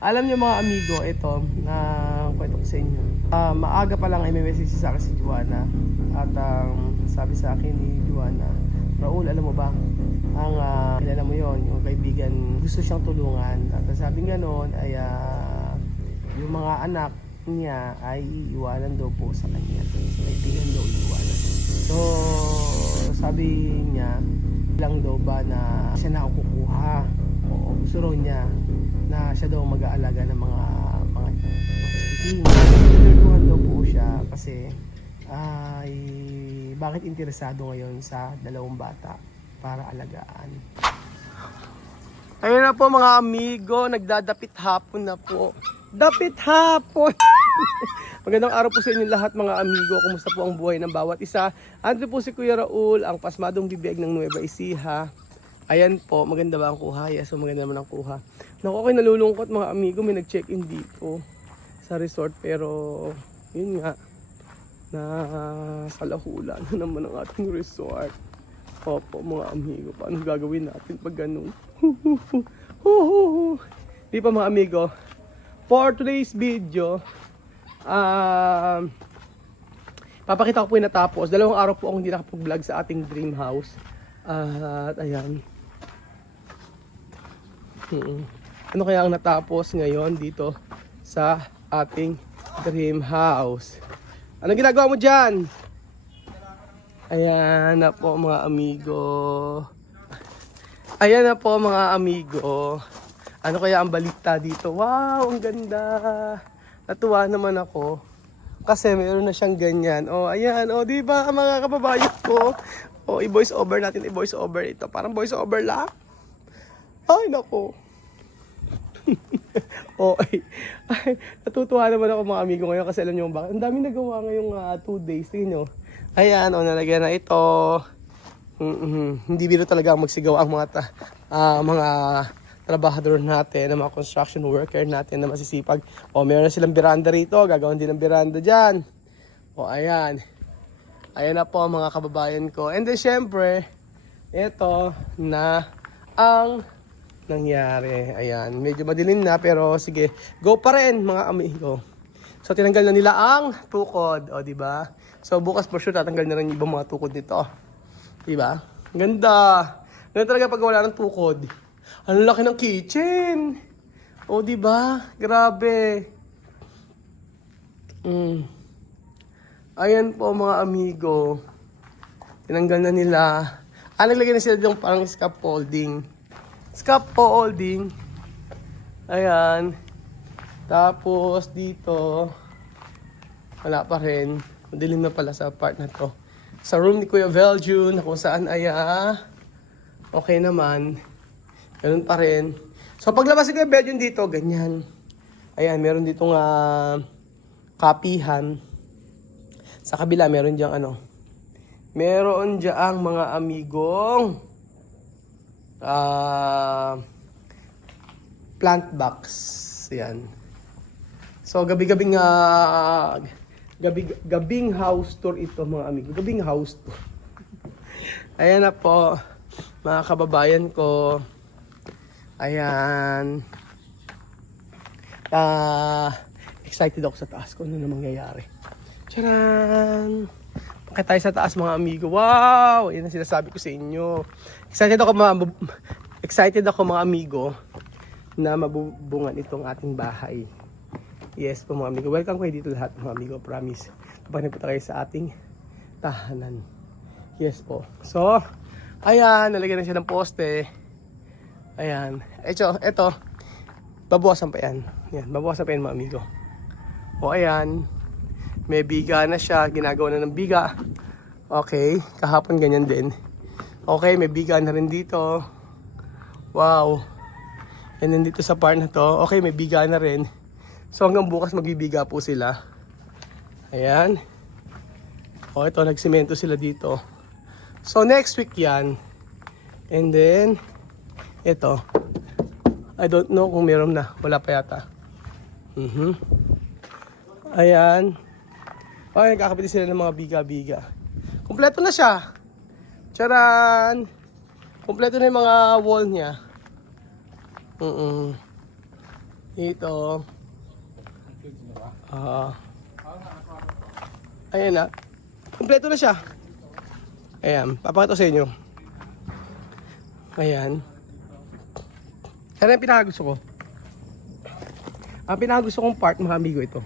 Alam niyo mga amigo, ito na kwento ko sa inyo. Maaga pa lang ay may message sa akin si Juana. At sabi sa akin ni Juana, Raul, alam mo ba, ang kilala mo yon, yung kaibigan, gusto siyang tulungan. At sabi nga noon ay yung mga anak niya ay iiwanan daw po sa kanya. Sa kaibigan daw iiwanan. So, sabi niya, lang daw ba na siya na ako kukuha. O gusto raw niya na siya daw mag-aalaga ng mga chikiting. Tinulungan daw po siya kasi ay bakit interesado ngayon sa dalawang bata para alagaan. Ayun na po mga amigo, nagdadapit hapon na po. Dapit hapon! Magandang araw po sa inyo lahat mga amigo. Kumusta po ang buhay ng bawat isa? Andito po si Kuya Raul, ang pasmadong bibig ng Nueva Ecija. Ayan po, maganda ba ang kuha? Yes, so maganda naman ang kuha. Naku, ako'y nalulungkot mga amigo, may nag-check-in dito sa resort. Pero, yun nga, na salahula na naman ang ating resort. Opo mga amigo, paano gagawin natin pag ganun? Di pa mga amigo, for today's video, papakita ko po yung natapos. 2 araw po akong hindi nakapag-vlog sa ating dream house. At ayan. Ano kaya ang natapos ngayon dito sa ating dream house? Anong ginagawa mo dyan? Ayan na po mga amigo. Ayan na po mga amigo. Ano kaya ang balita dito? Wow, ang ganda. Natuwa naman ako. Kasi mayroon na siyang ganyan. Oh, ayan. Oh, di ba mga kababayan ko? Oh, i-voice over natin. I-voice over ito. Parang voice over lang. Ay, nako. Oh, ay, natutuwa naman ako mga amigo ngayon kasi alam nyo ba? Ang dami nagawa ngayong 2 days. Tingnan nyo. Ayan, oh, nalagyan na ito. Hindi biro talaga magsigaw ang mga trabahador natin, ang mga construction worker natin na masisipag. O, meron na silang beranda rito. Gagawin din ng beranda dyan. O, ayan. Ayan na po mga kababayan ko. And then, syempre, ito na ang nangyari. Ayan. Medyo madilim na, pero sige. Go pa rin, mga amigo. So, tinanggal na nila ang tukod. O, diba? So, bukas for sure, tatanggal na rin yung ibang mga tukod nito. Diba? Ganda. Ganda talaga pag wala ng tukod. Ang laki ng kitchen. O, diba? Grabe. Ayan po mga amigo. Tinanggal na nila. Naglagay na sila yung parang scaffolding. Scaffolding. Ayan. Tapos dito, wala pa rin. Madilim na pala sa part na to. Sa room ni Kuya Veljun, kung saan ay okay naman. Ganun pa rin. So paglabas ni Kuya Veljun dito, ganyan. Ayan, meron ditong kapihan. Sa kabila, meron diyang meron diyang mga amigong plant box. Yan. So, gabing house tour ito mga amigo. Gabing house tour. Ayan na po, mga kababayan ko. Ayan. Excited ako sa taas kung ano na mangyayari. Tcharan! Pakita tayo sa taas mga amigo. Wow! Yan ang sinasabi ko sa inyo. Excited ako mga amigo na mabubungan itong ating bahay. Yes po mga amigo. Welcome kayo dito lahat mga amigo. Promise. Kapag nagpunta kayo sa ating tahanan. Yes po. So, ayan. Nalagyan na siya ng poste. Ayan. Ito. Babawasan pa yan. Yan. Babawasan pa yan mga amigo. O ayan. May biga na siya. Ginagawa na ng biga. Okay. Kahapon ganyan din. Okay. May biga na rin dito. Wow. And then dito sa part na to. Okay. May biga na rin. So hanggang bukas magbibiga po sila. Ayan. O ito. Nagsimento sila dito. So next week yan. And then ito. I don't know kung meron na. Wala pa yata. Ayan. Okay, nagkakapit sila ng mga biga-biga. Kompleto na siya. Tcharan! Kompleto na yung mga wall niya. Dito. Ayan na. Kompleto na siya. Ayan, papakita ko sa inyo. Ayan. Yan ang pinakagusto ko. Ang pinakagusto kong part, mga amigo, ito.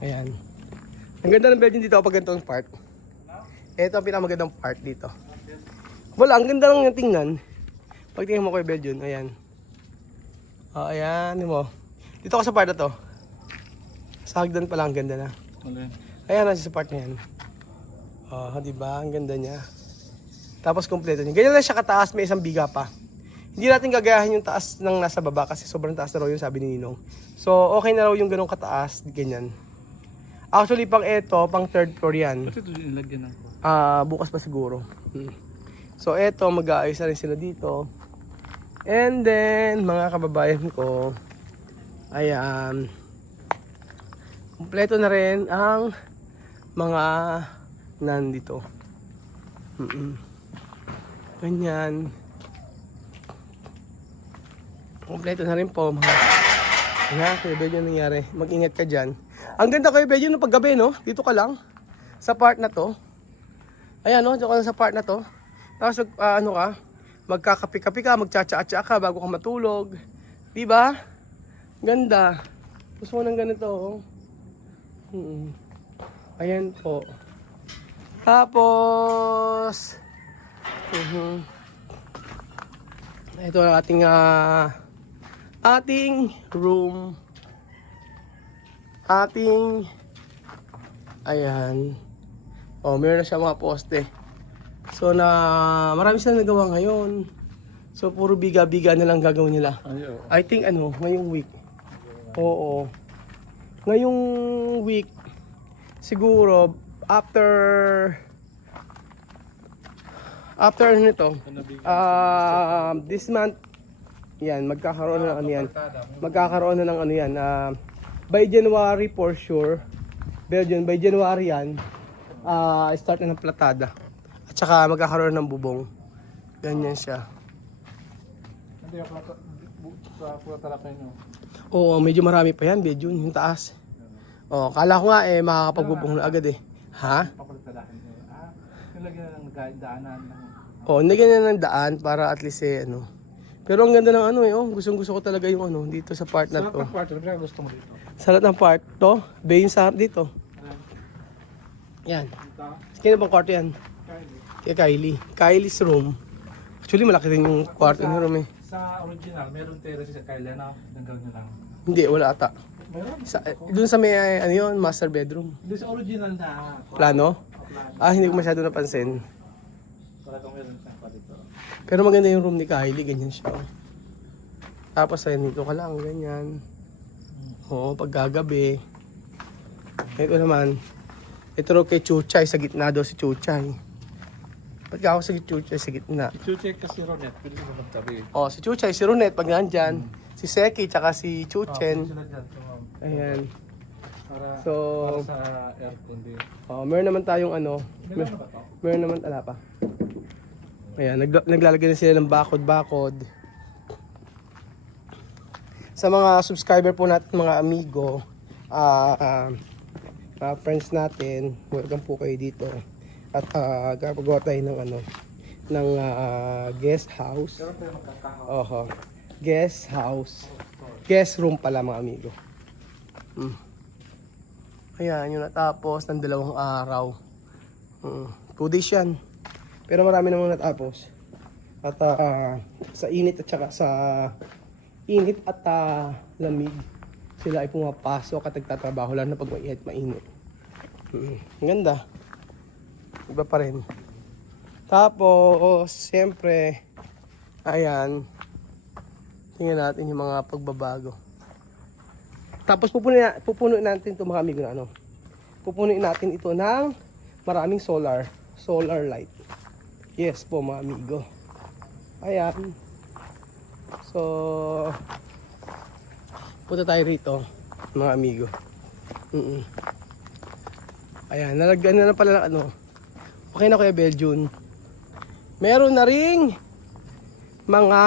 Ayan. Ang ganda ng Belgian dito kapag ganito ang part. Ito ang pinakamagandang part dito. Wala, ang ganda lang yung tingnan. Pag tingnan mo ko yung Belgian, ayan. Ayan, mo. Dito ako sa part na to. Sa hagdan pa lang, ang ganda na. Ayan, nasa sa part na yan. Diba? Ang ganda niya. Tapos kompleto niya. Ganyan lang siya kataas, may isang biga pa. Hindi natin gagayahin yung taas ng nasa baba kasi sobrang taas na raw yung sabi ni Ninong. So, okay na raw yung ganong kataas, ganyan. Actually, pang ito, pang third floor yan. Bakit ito nilagyan ng Bukas pa siguro. So, ito, mag-aayos na rin sila dito. And then, mga kababayan ko, ayan, kompleto na rin ang mga nandito. Ganyan. Kompleto na rin po mga. Ayan, Kuya Belgian nangyari. Mag-ingat ka dyan. Ang ganda Kuya Belgian no paggabi no? Dito ka lang. Sa part na to. Ayan no, dito ka lang sa part na to. Tapos ano ka, magkakapi-kapi ka, magtsatsa-atsa ka bago ka matulog. Diba? Ganda. Gusto mo ng ganito oh. Ayan po. Tapos ito ang ating room. Ayan. Meron na siya mga poste. So marami silang nagawa ngayon. So puro biga-biga na lang gagawin nila. I think ngayong week. Oo. Ngayong week siguro after nito, this month, yan, magkakaroon na ng ano yan. By January for sure, Belgian, by January yan, start na ng platada. At saka magkakaroon ng bubong. Ganyan siya. Hindi ako platada kayo. Oo, medyo marami pa yan, Belgian, yung taas. Kala ko nga makakapagbubong na agad eh. Ha? Nilagyan ng daanan. Nilagyan na ng daan para at least Pero ang ganda ng gustong-gusto ko talaga yung dito sa part na to. Sa part, ano gusto mo dito? Sa lahat ng part to, bay yung sa dito. Yan. Kaya bang kwarto yan? Kay Kylie. Kylie's room. Actually, malaki rin yung kwarto ng room eh. Sa original, meron terrace sa Kylie na hanggang nyo lang. Hindi, wala ata. Meron? Doon sa may, yun, master bedroom. Doon sa original na Plano? Hindi ko masyado napansin. Wala kang meron sa pa dito. Pero maganda yung room ni Kylie, ganyan siya. Tapos dito ka lang, ganyan. Paggagabi. Ito naman, ito raw kay Chuchay, sa gitna daw si Chuchay. Ba't ka ako sa Chuchay sa gitna? Si Chuchay kasi Ronet, pwede mo magtabi. Si Chuchay, si Ronet pag nandyan. Si Seki, tsaka si Chuchen. Ayan. Para sa aircon din. Meron naman tayong meron naman pa. Ayan, naglalagay na sila ng bakod-bakod. Sa mga subscriber po natin, mga amigo, friends natin, welcome po kayo dito. At gagawa tayo ng guest house. Guest house. Guest room pala mga amigo. Ayan, yung natapos ng 2 araw. 2 days yan. Pero marami namang natapos. At sa init at saka sa init at lamig, sila ay pumapasok at nagtatrabaho lang na pag mainit. Ang ganda. Iba pa rin. Tapos, siyempre, ayan, tingnan natin yung mga pagbabago. Tapos pupunuin natin ito mga amigo na pupunuin natin ito ng maraming solar light. Yes po mga amigo. Ayan. So, punta tayo rito mga amigo. Ayan, nalagyan na pala okay na Kuya Belgian. Meron na ring mga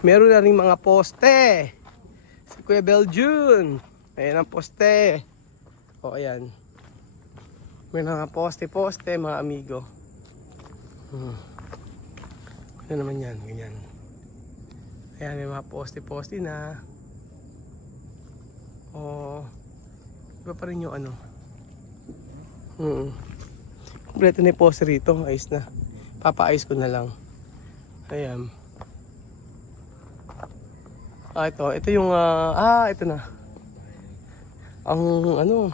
Meron na rin mga poste. Si Kuya Beljun. Ayan ang poste. O, ayan. May mga poste-poste, mga amigo. Ano naman yan, ganyan. Ayan, may mga poste-poste na. O, iba pa rin yung ano. Kompleto na yung poste rito. Ayos na. Papaayos ko na lang. Ayan. Ito yung, ito na. Ang ano.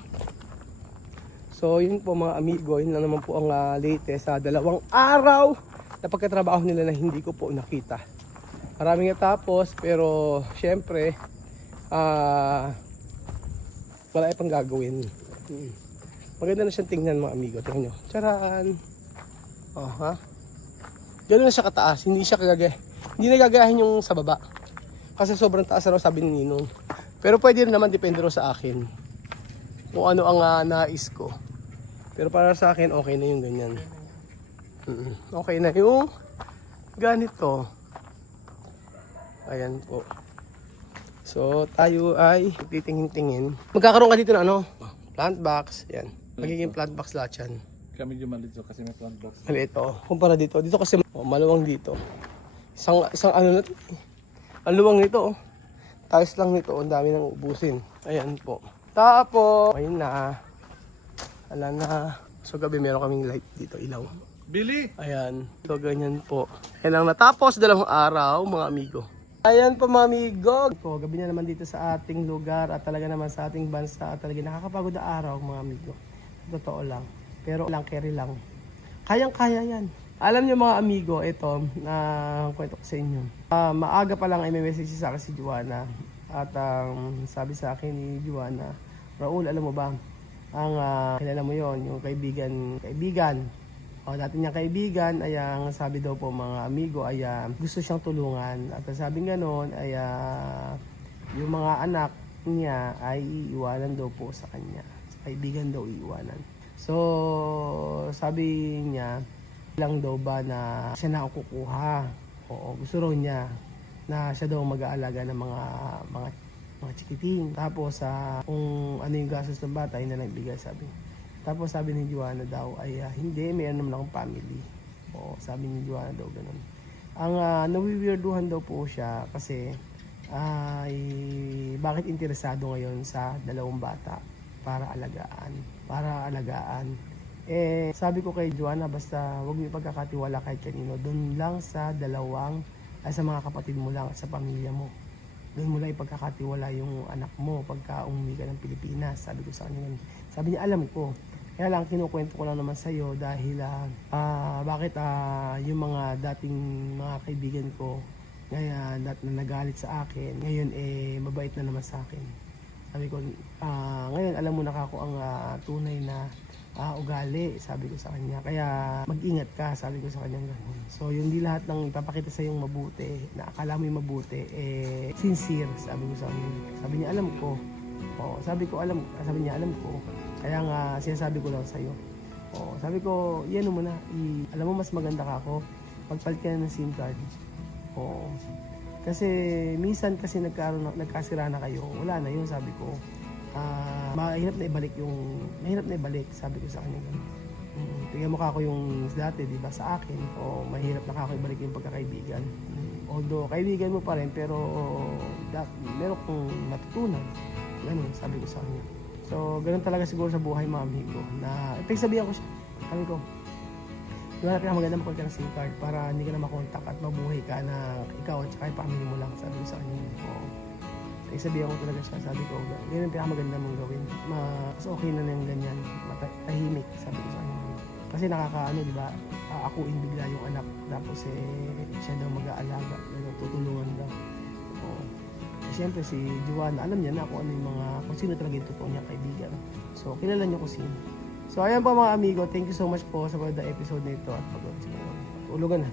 So, yun po mga amigo. Yun lang naman po ang latest sa 2 araw na pagkatrabaho nila na hindi ko po nakita. Maraming natapos, pero syempre, wala pang gagawin. Maganda na siyang tingnan mga amigo. Tingnan nyo. Charan! Oh, ha? Gano'n na siya kataas. Hindi siya hindi nagagayahin yung sa baba. Kasi sobrang taas raw sabi ni Ninong. Pero pwede rin naman, depende rin sa akin. Kung ano ang nais ko. Pero para sa akin, okay na yung ganyan. Okay na yung ganito. Ayan po. So, tayo ay titingin-tingin. Magkakaroon ka dito na ano? Plant box. Yan. Magiging plant box lahat yan. Kami yung maliit kasi may plant box. Maliit oh. Kumpara dito. Dito kasi maluwang dito. Isang ano na to. Ang luwang nito oh. Tiles lang nito. Ang dami nang ubusin. Ayan po. Tapos, ayun na. Wala na. So gabi meron kaming light dito. Ilaw. Billy! Ayan. So ganyan po. Ayan ang natapos 2 araw mga amigo. Ayan po mga amigo. Po, gabi na naman dito sa ating lugar at talaga naman sa ating bansa at talaga nakakapagod na araw mga amigo. Totoo lang. Pero lang carry lang. Kayang-kaya yan. Alam niyo mga amigo, ito na kwento ko sa inyo. Maaga pa lang ay may message sa akin si Juana. At sabi sa akin ni Juana, Raul, alam mo ba? Ang kilala mo yon, yung kaibigan. O, dati niyang kaibigan ay ang sabi daw po mga amigo ay gusto siyang tulungan. At sabi nga noon ay yung mga anak niya ay iiwanan daw po sa kanya. Sa kaibigan daw iiwanan. So, sabi niya, lang daw ba na siya na ako kukuha. Oo, gusto raw niya na siya daw mag-aalaga ng mga chikiting. Tapos, kung ano yung gastos ng bata, yun na lang ibigay, sabi. Tapos sabi ni Juana daw ay hindi, mayroon naman akong family. O sabi ni Juana daw ganun. Ang nawiwirduhan daw po siya kasi ay bakit interesado ngayon sa 2 bata para alagaan. Eh sabi ko kay Juana basta wag mo ipagkakatiwala kahit kanino. Doon lang sa sa mga kapatid mo lang at sa pamilya mo. Doon mo lang ipagkakatiwala yung anak mo pagka umuwi ka ng Pilipinas. Sabi ko sa kanya ganun. Sabi niya alam ko. Kaya lang kinukwento ko lang naman sa iyo dahil bakit yung mga dating mga kaibigan ko ngayon na nagalit sa akin, ngayon mabait na naman sa akin. Sabi ko, ngayon alam mo na ako ang tunay na ugali, sabi ko sa kanya. Kaya mag-ingat ka, sabi ko sa kanya ganun. So yung di lahat ng ipapakita sa yung mabuti, na akala mo yung mabuti, sincere, sabi ko sa kanya. Sabi niya, alam ko. Sabi niya, alam ko. Kaya nga, sinasabi ko lang sa'yo. Sabi ko, yan mo na. Alam mo, mas maganda ka ako. Pagpalit ka na ng SIM card. Kasi, minsan kasi nagkasira na kayo. Wala na yun, sabi ko. Mahirap na ibalik, sabi ko sa kanya. Tingnan mo ka ako yung dati, di ba, sa akin. Mahirap na ako ibalik yung pagkakaibigan. Although, kaibigan mo pa rin, pero meron kong matutunan. Ganun, sabi ko sa kanya. So, ganun talaga siguro sa buhay mga amigo. Na, sabihan ko siya. Sabi ko, di ba maganda magpagka ng SIM card para hindi ka na makontak at mabuhay ka na ikaw at saka yung family mo lang. Sabi ko sa kanya. Sabihan ko talaga siya. Sabi ko, ganun pinakamaganda mong gawin. Mas okay na yung ganyan. Tahimik, sabi ko sa kanya. Kasi nakakaano, di ba? Akuin bigla yung anak. Tapos siya daw mag-aalaga. Tutulungan daw. Siyempre si Juana, alam niya na kung ano yung kung sino talaga yung totoo niyang kaibigan. So, kilala niyo kung sino. So, ayan po mga amigo. Thank you so much po sa episode na ito. At pag-ulit sa mga. Ulugan na.